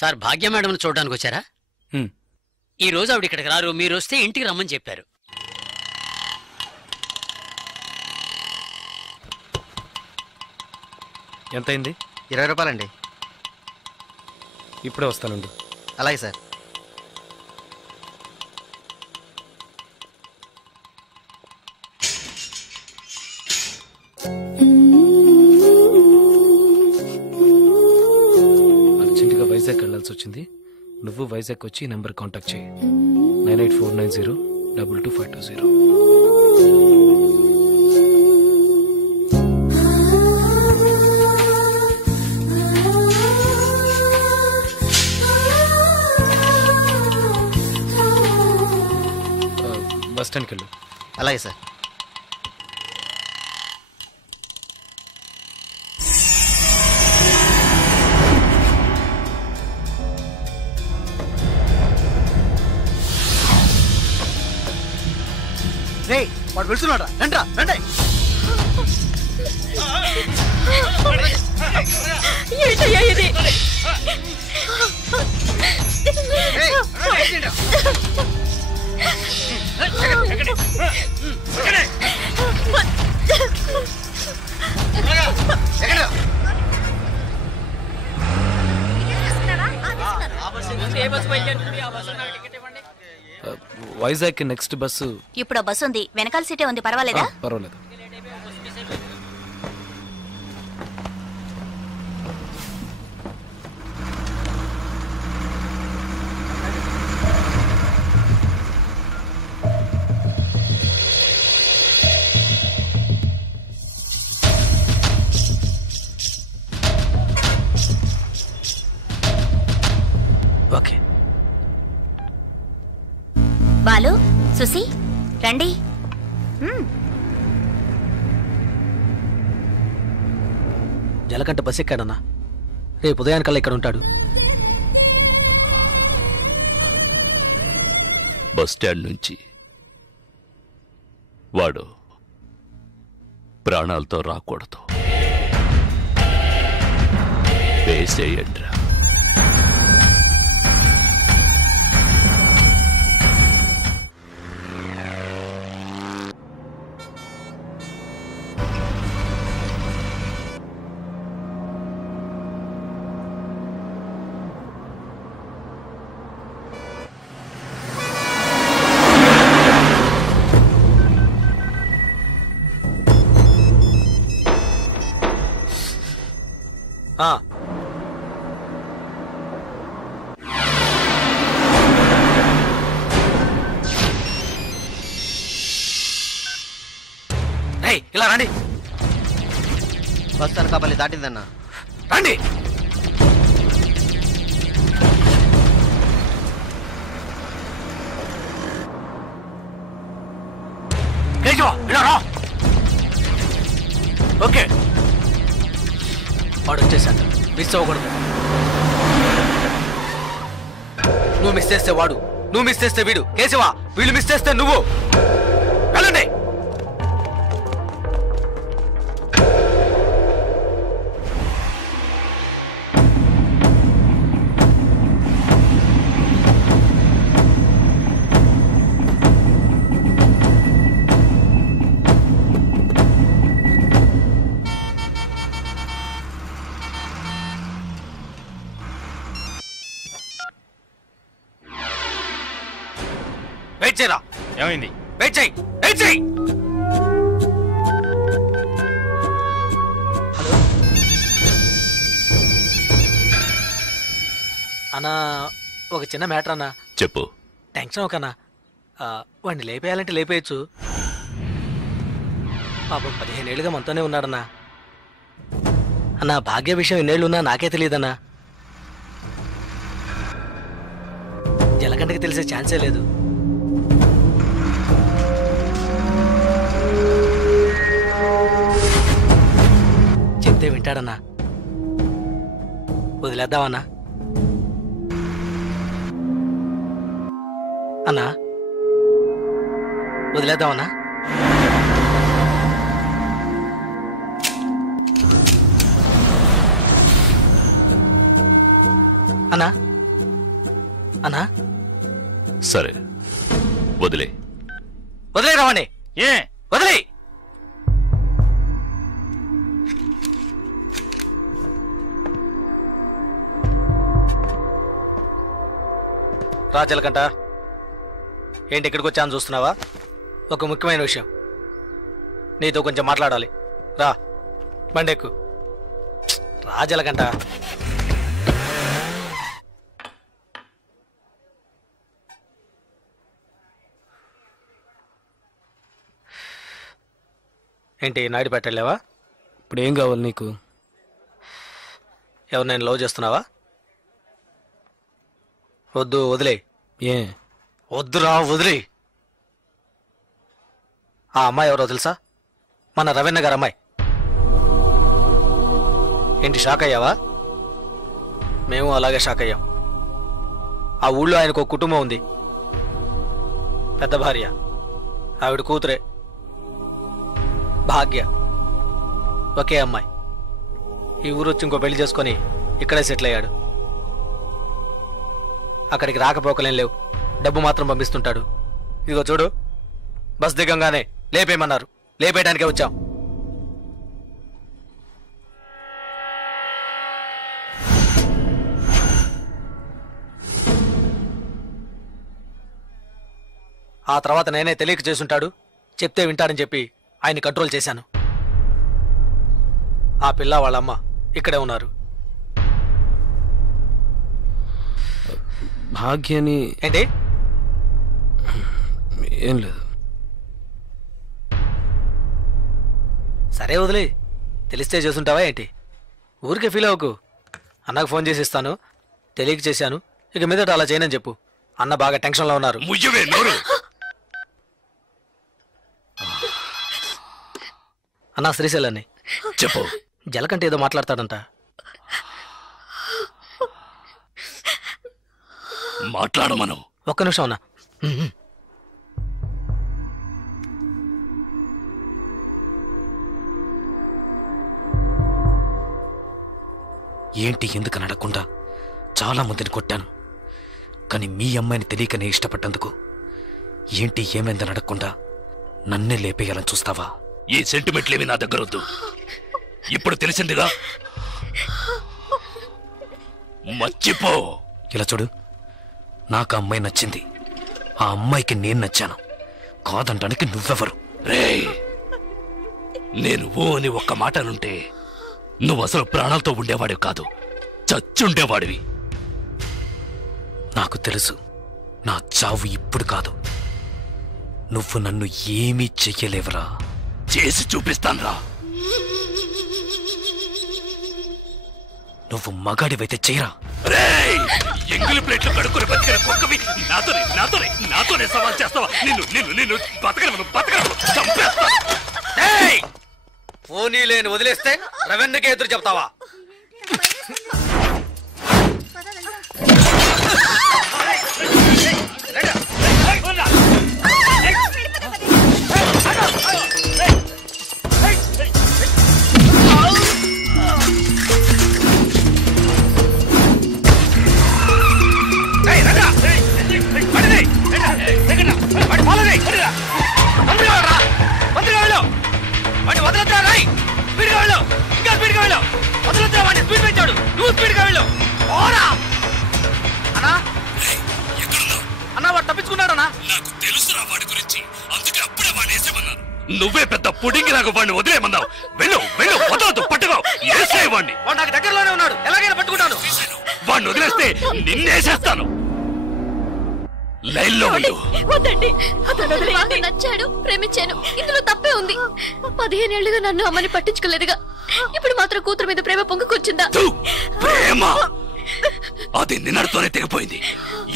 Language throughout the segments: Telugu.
సార్ భాగ్య మేడం చూడడానికి వచ్చారా? ఈ రోజు ఆవిడ ఇక్కడికి రారు, మీరు వస్తే ఇంటికి రమ్మని చెప్పారు. ఎంతైంది? 20 రూపాయలండి. ఇప్పుడే వస్తానండి. అలాగే సార్. అర్జెంటుగా వైజాగ్ వెళ్ళాల్సి వచ్చింది. నువ్వు వైజాగ్ వచ్చి ఈ నెంబర్ కాంటాక్ట్ చేయి. 9849022520. బస్ స్టాండ్కి వెళ్ళు. అలాగే సార్. రే వాడు వెళ్తున్నాడు, రండ్రా రండి. ఏంటయ్యా ఇది? Vizag next bus. ఇప్పుడు బస్సు ఉంది, వెనకాల సీటే ఉంది, పర్వాలేదా? పర్వాలేదు. ఓకే. బాలు, సుసి, రండి. జలకంట బస్ ఎక్కాడన్నా. రేపు ఉదయానికల్లా ఇక్కడ ఉంటాడు. బస్ స్టాండ్ నుంచి వాడు ప్రాణాలతో రాకూడదు. వేసేయండ్రా. ఇలా రండి. బస్ అనకాపల్లి దాటిందన్నా. రండి. ఓకే, వాడు వచ్చేసాడు. మిస్ అవ్వకూడదు. నువ్వు మిస్ చేస్తే వాడు, నువ్వు మిస్ చేస్తే వీడు. కేశవా, వీళ్ళు మిస్ చేస్తే నువ్వు. వెళ్ళండి. వెయిట్ చేయరా. ఏమైంది? వెయిట్ చేయి, వెయిట్ చేయి. హలో అన్నా, ఒక చిన్న మ్యాటర్ అన్నా. చెప్పు. టెన్షన్ ఒకనా, వాడిని లేపేయాలంటే లేపేయచ్చు. పాపం 15 ఏళ్ళుగా మనతోనే ఉన్నాడన్నా. అన్నా, భాగ్య విషయం ఎన్నేళ్ళున్నా నాకే తెలియదన్నా. జలకంటకి తెలిసే ఛాన్సే లేదు. చెప్తే వింటాడన్నా. వదిలేద్దామన్నా. అన్నా, వదిలేద్దామన్నా. అన్నా, అన్నా సరే వదిలే. వదిలే రావండి. ఏ వదిలే. రాజలకంట ఏంటి ఇక్కడికి వచ్చాను చూస్తున్నావా? ఒక ముఖ్యమైన విషయం నీతో కొంచెం మాట్లాడాలి. రా బండెక్కు. రాజలకంట ఏంటి నాయుడు పెట్టలేవా? ఇప్పుడు ఏం కావాలి నీకు? ఎవరు నేను లవ్ చేస్తున్నావా? వద్దు వదిలే. ఏ వద్దురా వదిలే. ఆ అమ్మాయి ఎవరో తెలుసా? మన రవీణ గారు అమ్మాయి. ఏంటి షాక్ అయ్యావా? మేము అలాగే షాక్ అయ్యాం. ఆ ఊళ్ళో ఆయనకు ఒక కుటుంబం ఉంది, పెద్ద భార్య, ఆవిడ కూతురే భాగ్య, ఒకే అమ్మాయి. ఈ ఊరు వచ్చి ఇంకో పెళ్లి చేసుకొని ఇక్కడే సెటిల్ అయ్యాడు. అక్కడికి రాకపోకలేం లేవు, డబ్బు మాత్రం పంపిస్తుంటాడు. ఇదిగో చూడు, బస్ దిగంగానే లేపేయమన్నారు, లేపేయడానికే వచ్చాం. ఆ తర్వాత నేనే తెలియక చేసుంటాడు, చెప్తే వింటానని చెప్పి ఆయన్ని కంట్రోల్ చేశాను. ఆ పిల్ల వాళ్ళమ్మ ఇక్కడే ఉన్నారు. భాగ్యని ఏంటి? ఏం లేదు. సరే వదిలే. తెలిస్తే చేసుంటావా ఏంటి? ఊరికే ఫీల్ అవ్వకు. అన్నకు ఫోన్ చేసి ఇస్తాను, తెలియక చేశాను, ఇక మీదట అలా చేయనని చెప్పు. అన్న బాగా టెన్షన్లో ఉన్నారు. ముయ్యవే నోరు. అన్నా శ్రీశైలాన్ని చెప్పు. జలకంటే ఏదో మాట్లాడతాడంట. మాట్లాడమను. ఒక్క నిమిషం అన్నా. ఏంటి ఎందుకు నడకుండా చాలా మందిని కొట్టాను, కానీ మీ అమ్మాయిని తెలియకనే ఇష్టపడ్డందుకు ఏంటి ఏమైందని అడగకుండా నన్నే లేపేయాలని చూస్తావా? ఈ సెంటిమెంట్లేవి నా దగ్గర వద్దు. ఇప్పుడు తెలిసిందిగా, మర్చిపో. ఇలా చూడు, నాకు ఆ అమ్మాయి నచ్చింది, ఆ అమ్మాయికి నేను నచ్చాను. కాదంటానికి నువ్వెవరు? రేయ్, నేను ఓ అని ఒక్క మాట అనుంటే నువ్వు అసలు ప్రాణాలతో ఉండేవాడివి కాదు, చచ్చుండేవాడివి. నాకు తెలుసు, నా చావు ఇప్పుడు కాదు. నువ్వు నన్ను ఏమీ చెయ్యలేవరా. చేసి చూపిస్తాన్రా. నువ్వు మగాడివైతే చేయరా. రేయ్, ఎంగిలి ప్లేట్లు కడుక్కుని బతికిన కుక్కవి నాతోనే సవాల్ చేస్తావా? నిన్ను బతకను చంపేస్తా. పోనీ లేని వదిలేస్తే రవెన్నకే ఎదురు చెప్తావా? నువ్వే పెద్ద పుడింగి నాకు వాడిని వదిలేమన్నావు. వెళ్ళు వదలదు, పట్టుకో. వాడిని నాకు దగ్గరలోనే ఉన్నాడు, ఎలాగైనా పట్టుకుంటాను. వాడిని వదిలేస్తే నిన్నేసేస్తాను. లైన్లో ఉండు. వద్దండి, బాగా నచ్చాడు, ప్రేమించాను, ఇందులో తప్పే ఉంది. 15 ఏళ్లుగా నన్ను అమ్మని పట్టించుకోలేదుగా, ఇప్పుడు మాత్రం కూతురు మీద ప్రేమ పొంగుకొచ్చిందా? ప్రేమ అది నిన్నటితోనే తెగిపోయింది.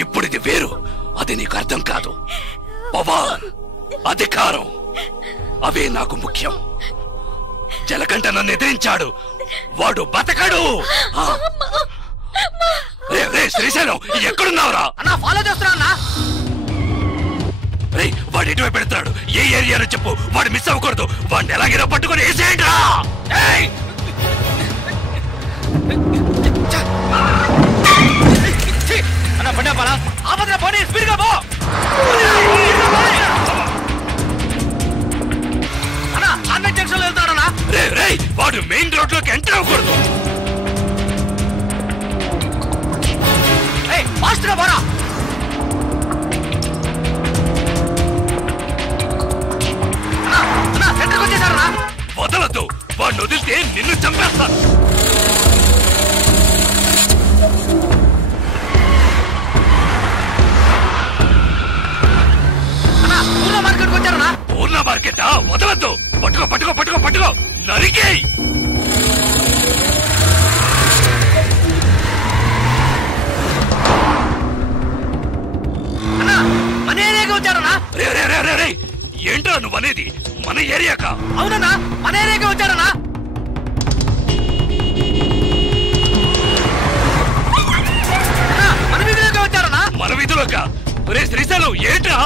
ఇప్పుడు ఇది వేరు, అది నీకు అర్థం కాదు. పవర్, అధికారం అవే నాకు ముఖ్యం. జలకంట నన్ను ఎదిరించాడు, వాడు బతకడు. శ్రీశైలం ఎక్కడున్నావురా? ఫాలో చేస్తున్నా. వాడు ఎటువైపు పెడతాడు, ఏ ఏరియాలో చెప్పు, వాడు మిస్ అవ్వకూడదు. వాడిని ఎలాగైనా పట్టుకొని వేసేయండి రా. అన్నా పడ్డా వాడిని వదిలితే నిన్ను చంపేస్తాను. పూర్ణ మార్కెట్ వదలద్దు. పట్టుకో పట్టుకో పట్టుకో పట్టుకో, నరికేయ్. మన ఏరియాకి వచ్చారనా? ఏంట్రా నువ్వు అనేది? మన ఏరియాకా? అవునన్నా, మన ఏరియాకి వచ్చారనా? మన వీధిలోకి వచ్చారనా? మన వీధిలోకా? ఒరే శ్రీశైలం, ఏంట్రా?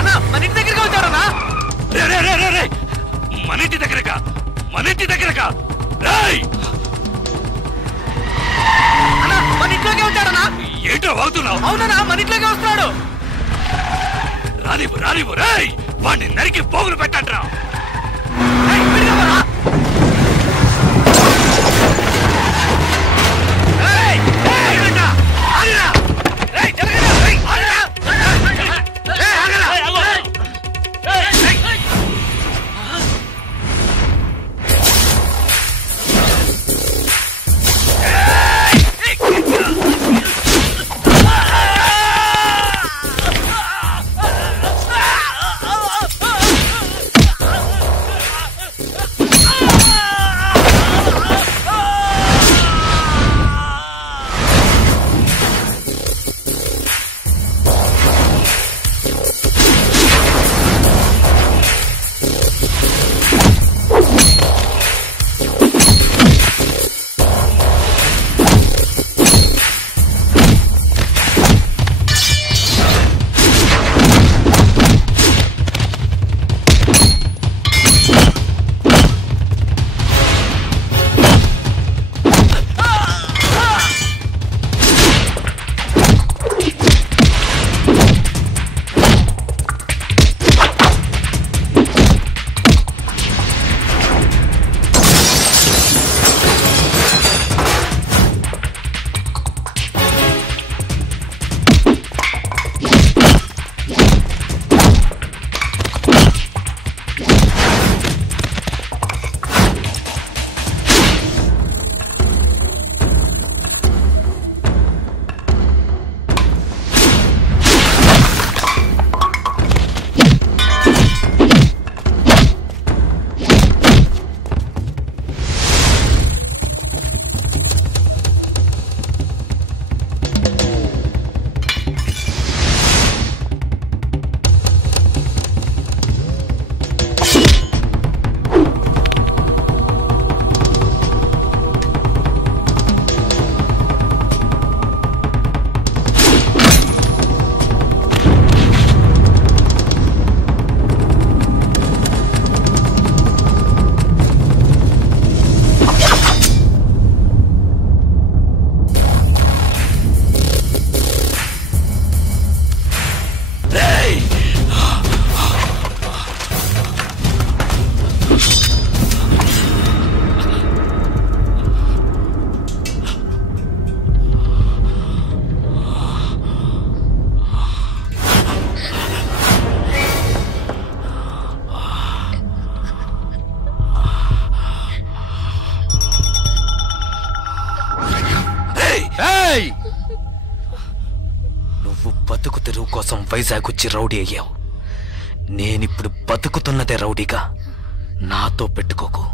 అన్నా, మన ఇంటి దగ్గరికి వచ్చారనా? మన ఇంటి దగ్గరకా? మన ఇంటి దగ్గరకా? రేయ్! అన్నా, మన ఇంట్లోకి వచ్చారనా? ఏంట్రా వాగుతున్నావు? అవునన్నా, మన ఇంట్లోకి వస్తున్నాడు. రానివ్వు రానివ్వు. రేయ్, వాడిని నరికి పోగులు పెట్టండ్రా. నువ్వు బతుకు తెరువు కోసం వైజాగ్ వచ్చి రౌడీ అయ్యావు. నేనిప్పుడు బతుకుతున్నదే రౌడీగా. నాతో పెట్టుకోకు.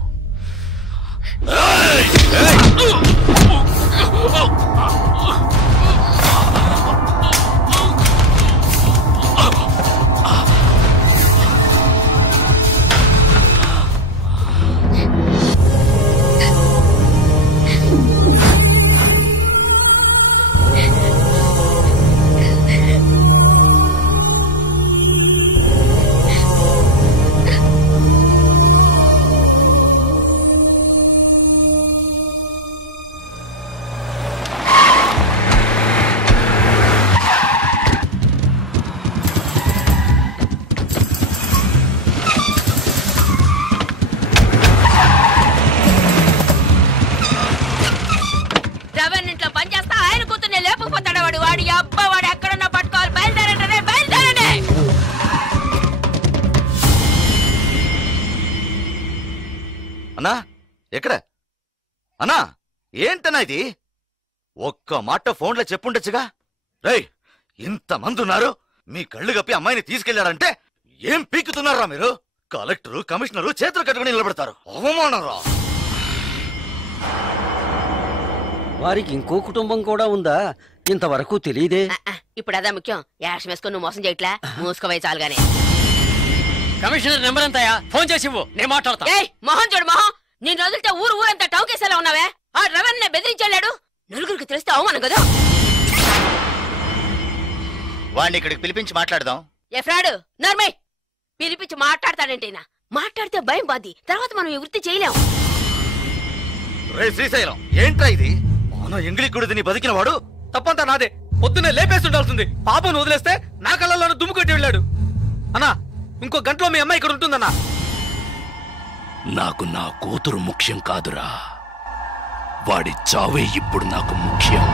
అన్నా ఏంటన్నా ఇది? ఒక్క మాట ఫోన్లో చెప్పుండొచ్చుగా. రేయ్, ఇంతమంది ఉన్నారు, మీ కళ్ళు కప్పి అమ్మాయిని తీసుకెళ్లాడంటే ఏం పీకుతున్నారా మీరు? కలెక్టరు కమిషనరు చేతులు కట్టుకుని నిలబెడతారు. అవమానరా! వారికి ఇంకో కుటుంబం కూడా ఉందా? ఇంతవరకు తెలియదే. ఇప్పుడు అదా ముఖ్యం. యాక్షన్ వేసుకొని నువ్వు మోసం చేయట్లా, మూసుకోవే చాలుగానే. కమిషనర్ నెంబర్ ఎంతయా? ఫోన్ చేసి ఇవ్వు, నేను మాట్లాడతా. మొహం చూడు మొహం. నేను వదిలితే ఊరంతా టౌకేసేలా ఉన్నావే. ఆ డ్రైవర్ నే బెదిరించాడు. నలుగురికి తెలిస్తే అవమానం కదా. వాడిని ఇక్కడికి పిలిపించి మాట్లాడదాం. ఏ ఫ్రాడు నర్మయ్, పిలిపించి మాట్లాడతాడంటేనా? మాట్లాడితే భయం బాది, తర్వాత మనం ఈ వృత్తి చేయలేం. రే శ్రీశైలం, ఏంట్రా ఇది? మన ఎంగిలి కుడిని బతికినవాడు. తప్పంతా నాదే. పొద్దున్నే లేపేసి ఉండాల్సింది. పాపను వదిలేస్తే నా కళ్ళల్లోనూ దుమ్ము కొట్టి వెళ్ళాడు. అన్నా, ఇంకో గంటలో మీ అమ్మాయి ఇక్కడ ఉంటుందన్నా. నాకు నా కూతురు ముఖ్యం కాదురా, వాడి చావే ఇప్పుడు నాకు ముఖ్యం.